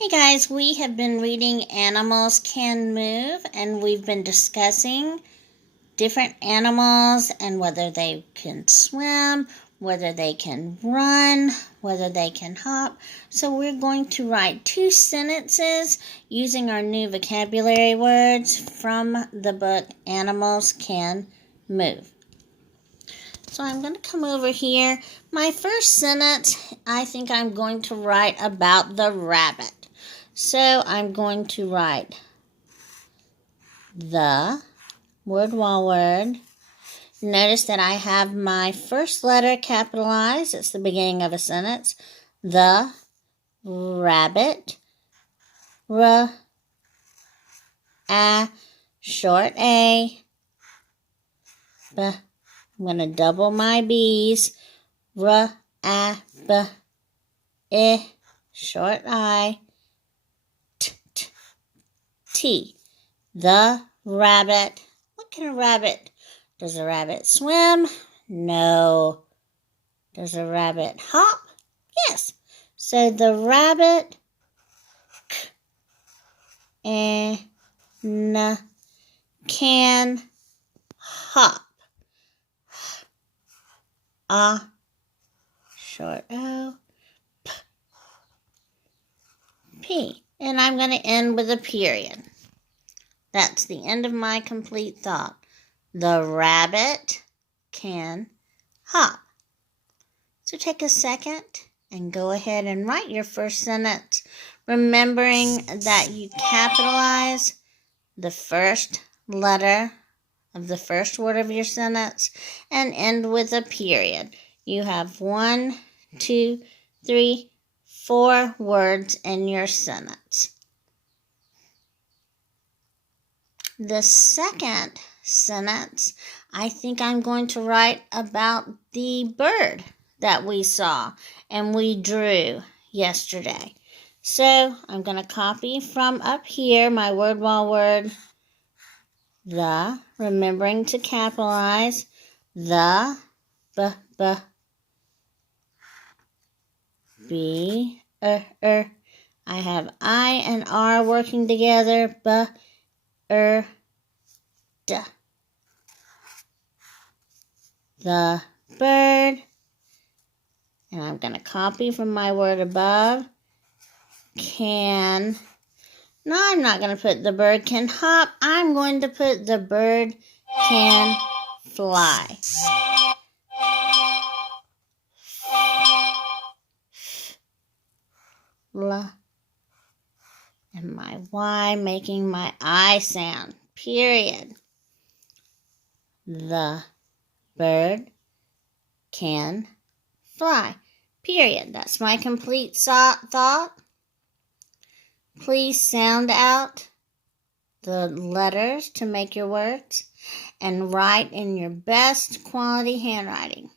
Hey guys, we have been reading Animals Can Move, and we've been discussing different animals and whether they can swim, whether they can run, whether they can hop. So we're going to write 2 sentences using our new vocabulary words from the book Animals Can Move. So I'm going to come over here. My first sentence, I think I'm going to write about the rabbit. So I'm going to write the word-wall word. Notice that I have my first letter capitalized. It's the beginning of a sentence. The rabbit. Short A. B. I'm going to double my B's. Short I. T. The rabbit. What kind of rabbit? Does a rabbit swim? No. Does a rabbit hop? Yes. So the rabbit can hop. Short O. P. And I'm going to end with a period. That's the end of my complete thought. The rabbit can hop. So take a second and go ahead and write your first sentence, remembering that you capitalize the first letter of the first word of your sentence and end with a period. You have 1, 2, 3, 4 words in your sentence. The second sentence, I think I'm going to write about the bird that we saw and we drew yesterday. So I'm going to copy from up here my word-wall word, the, remembering to capitalize, the, B, I have I and R working together, the bird, and I'm going to copy from my word above, can. No, I'm not going to put the bird can hop. I'm going to put the bird can fly. And my Y making my I sound. Period. The bird can fly. Period. That's my complete thought. Please sound out the letters to make your words and write in your best quality handwriting.